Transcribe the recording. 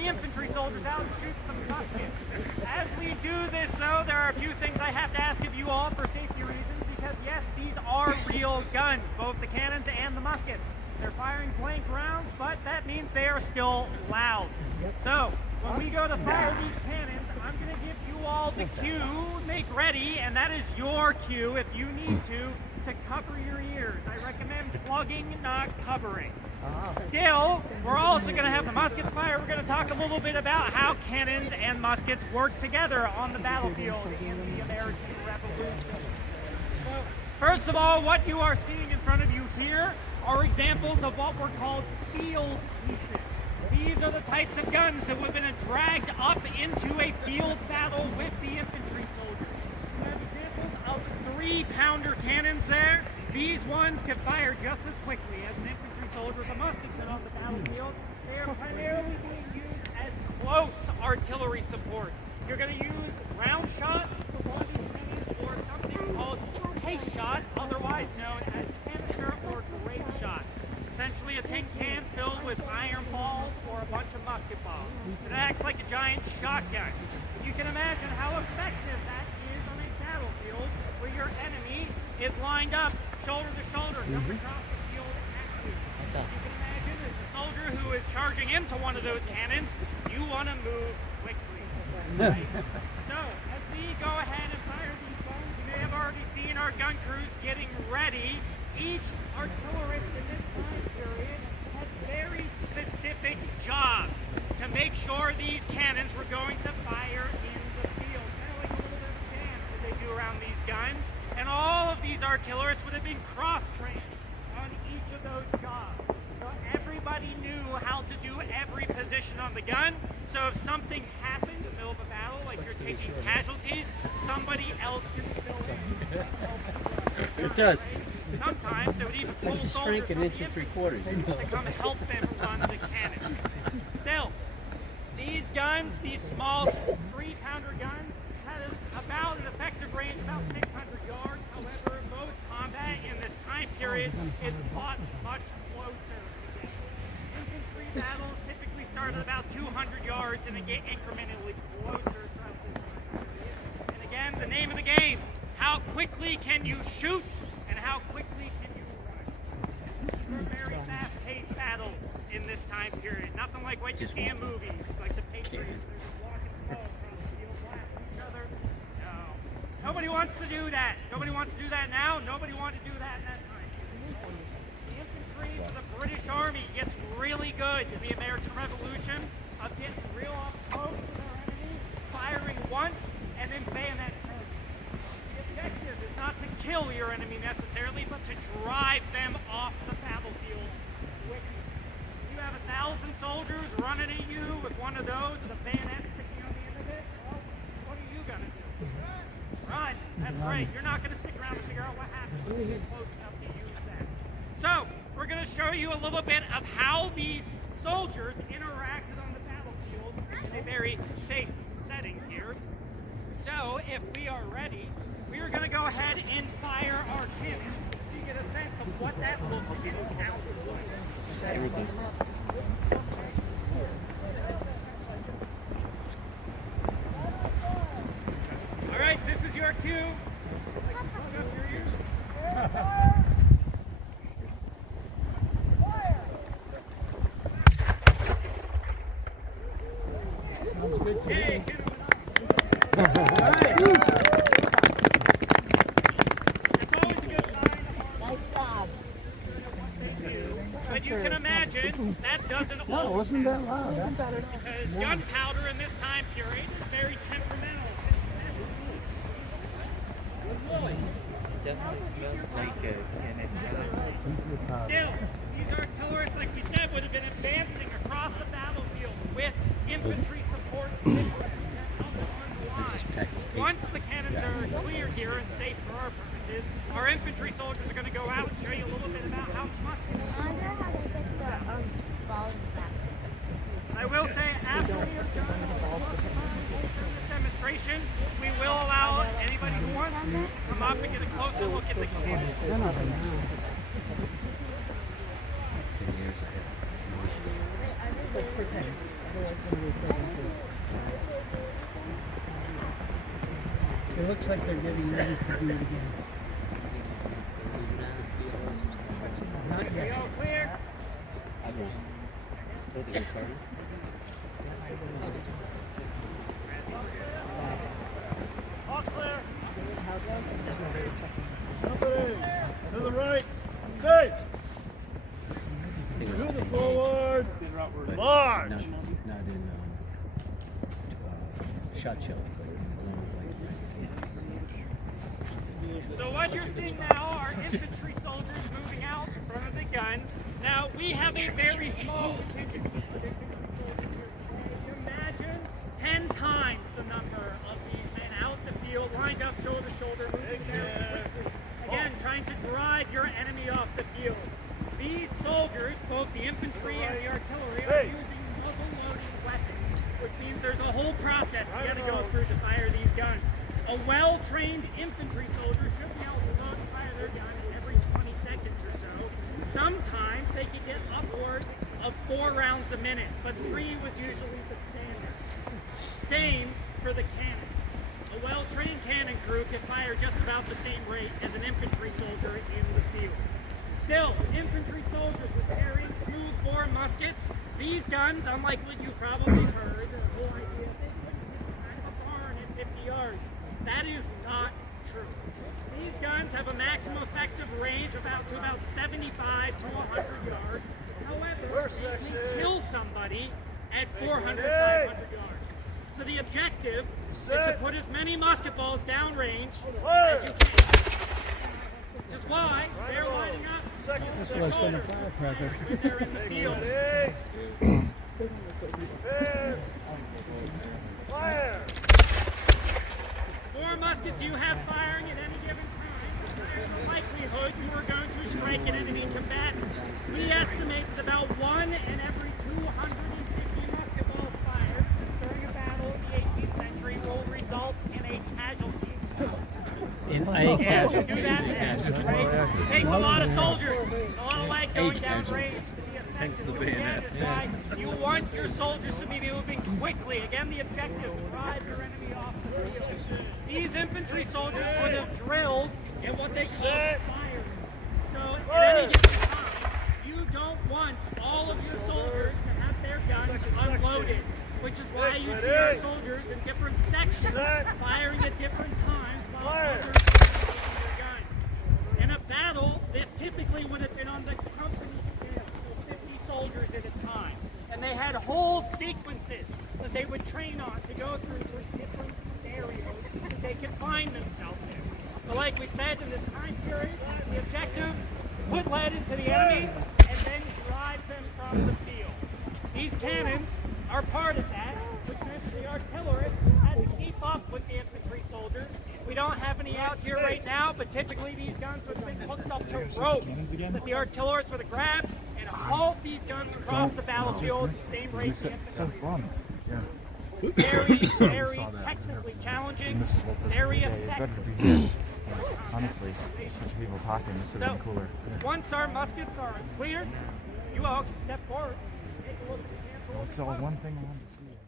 the infantry soldiers out and shoot some muskets. As we do this, though, there are a few things I have to ask of you all for safety reasons, because yes, these are real guns, both the cannons and the muskets. They're firing blank rounds, but that means they are still loud. So, when we go to fire these cannons, I'm going to give you all the cue, make ready, and that is your cue if you need to cover your ears. I recommend plugging, not covering. Still, we're also going to have the muskets fire. We're going to talk a little bit about how cannons and muskets work together on the battlefield in the American Revolution. So, first of all, what you are seeing in front of you here are examples of what were called field pieces. These are the types of guns that would have been dragged up into a field battle with the infantry soldiers. We have examples of 3-pounder cannons there. These ones could fire just as quickly as an infantry soldier with a musket on the battlefield. They are primarily being used as close artillery support. You're going to use round shot for one of these cannons, or something called case shot, otherwise known as canister or grape shot. It's essentially a tin can filled with iron balls or a bunch of musket balls. It acts like a giant shotgun. You can imagine how effective that is on a battlefield where your enemy is lined up shoulder to shoulder, coming across the field at you. You can imagine as a soldier who is charging into one of those cannons, you want to move quickly. Right? So, as we go ahead and fire these guns, you may have already seen our gun crews getting ready. Each artillerist in this time period had very specific jobs to make sure these cannons were going to fire in the field. Kind of like a little bit of a dance that they do around these guns. And all of these artillerists would have been cross-trained on each of those jobs. So everybody knew how to do every position on the gun. So if something happened in the middle of a battle, like you're taking casualties, somebody else can fill in. It does. Sometimes they would even pull Just soldiers shrink an inch and 3/4. to come help them run the cannon. Still, these guns, these small 3-pounder guns, had about an effective range about 600 yards. However, most combat in this time period is fought much closer together. Infantry battles typically start at about 200 yards and get incrementally closer throughout this time period. And again, the name of the game, how quickly can you shoot and how quickly can you run? These are very fast-paced battles in this time period. Nothing like what you see in movies, like the Patriots. They're just walking slow across the field, blasting each other. No. Nobody wants to do that. Nobody wants to do that now. Nobody wanted to do that in that time. The infantry for the British Army gets really good in the American Revolution of getting real up close to their enemy, firing once, and then bayonet charging. The objective is not to kill your enemy necessarily, but to drive them off the battlefield quickly. If you have 1,000 soldiers running at you with one of those, the bayonet sticking on the end of it, well, what are you going to do? Run. That's right. You're not going to stick around and figure out what happened when you get close enough to use that. So, we're going to show you a little bit of how these soldiers interacted on the battlefield in a very safe setting here. So, if we are ready, we are going to go ahead and fire our cannon so you get a sense of what that looked and sounded like. Everything. All right, this is your cue. Plug up your ears. Hey, get it up. All right. It's always a good sign. Nice job. But you can imagine that doesn't No, it always wasn't that happen, loud. because gunpowder in this time period is very temperamental. Definitely smells like a cannon. Still, these artillerists, like we said, would have been advancing across the battlefield with infantry support with them. Once the cannons are clear here and safe for our purposes, our infantry soldiers are going to go out and show you a little bit about how muskets I wonder how they get the ball back. I will say, after we are done this demonstration, we will allow anybody who wants to come up and get a closer look at the cannon. It looks like they're getting ready to do it again. Not yet. All clear? All clear. Somebody to the right. Face. To the forward. Large. Not in shot shells, but So what you're seeing now are infantry soldiers moving out in front of the guns. Now we have a very small contingent of infantry soldiers here. Imagine 10 times the number of these men out in the field, lined up shoulder to shoulder, moving very quickly. Again, trying to drive your enemy off the field. These soldiers, both the infantry and the artillery, are using muzzle loading weapons, which means there's a whole process you got to go through to fire these guns. A well-trained infantry soldier should be able to load and fire their gun every 20 seconds or so. Sometimes they can get upwards of 4 rounds a minute, but 3 was usually the standard. Same for the cannons. A well-trained cannon crew can fire just about the same rate as an infantry soldier in the field. Still, infantry soldiers were carrying smooth-bore muskets. These guns, unlike what you probably heard, the whole idea they couldn't hit the side of a barn at 50 yards. That is not true. These guns have a maximum effective range of about 75 to 100 yards. However, they can kill somebody at 400, 500 yards. So the objective is to put as many musket balls downrange as you can. Which is why they're lining up shoulders to shoulders when they're in the field. Fire. The more muskets you have firing at any given time, the higher the likelihood you are going to strike an enemy combatant. We estimate that about 1 in every 250 musket balls fired during a battle in the 18th century will result in a casualty. in a Yeah, casualty. do that, right? It takes a lot of soldiers, a lot of light going down range to be Hence the effective. bayonet. Again, it's why you want your soldiers to be moving quickly. Again, the objective, drive your enemy off the field. These infantry soldiers would have drilled in what they call fire. So at any given time, you don't want all of your soldiers to have their guns unloaded, which is why you see our soldiers in different sections firing at different times while others are loading their guns. In a battle, this typically would have been on the company scale, so 50 soldiers at a time. And they had whole sequences that they would train on to go through for different scenarios that they could find themselves in. But like we said, in this time period, the objective, put lead into the enemy and then drive them from the field. These cannons are part of that, which meant the artillerists had to keep up with the infantry soldiers. We don't have any out here right now, but typically these guns would have been hooked up to ropes that the artillerists would have grabbed and hauled these guns across the battlefield at the same rate the infantry. Very, very technically challenging, very effective. Honestly, people talking, this would have been cooler. Once our muskets are cleared, you all can step forward. Take a look at the cancel. It's all one thing I wanted to see.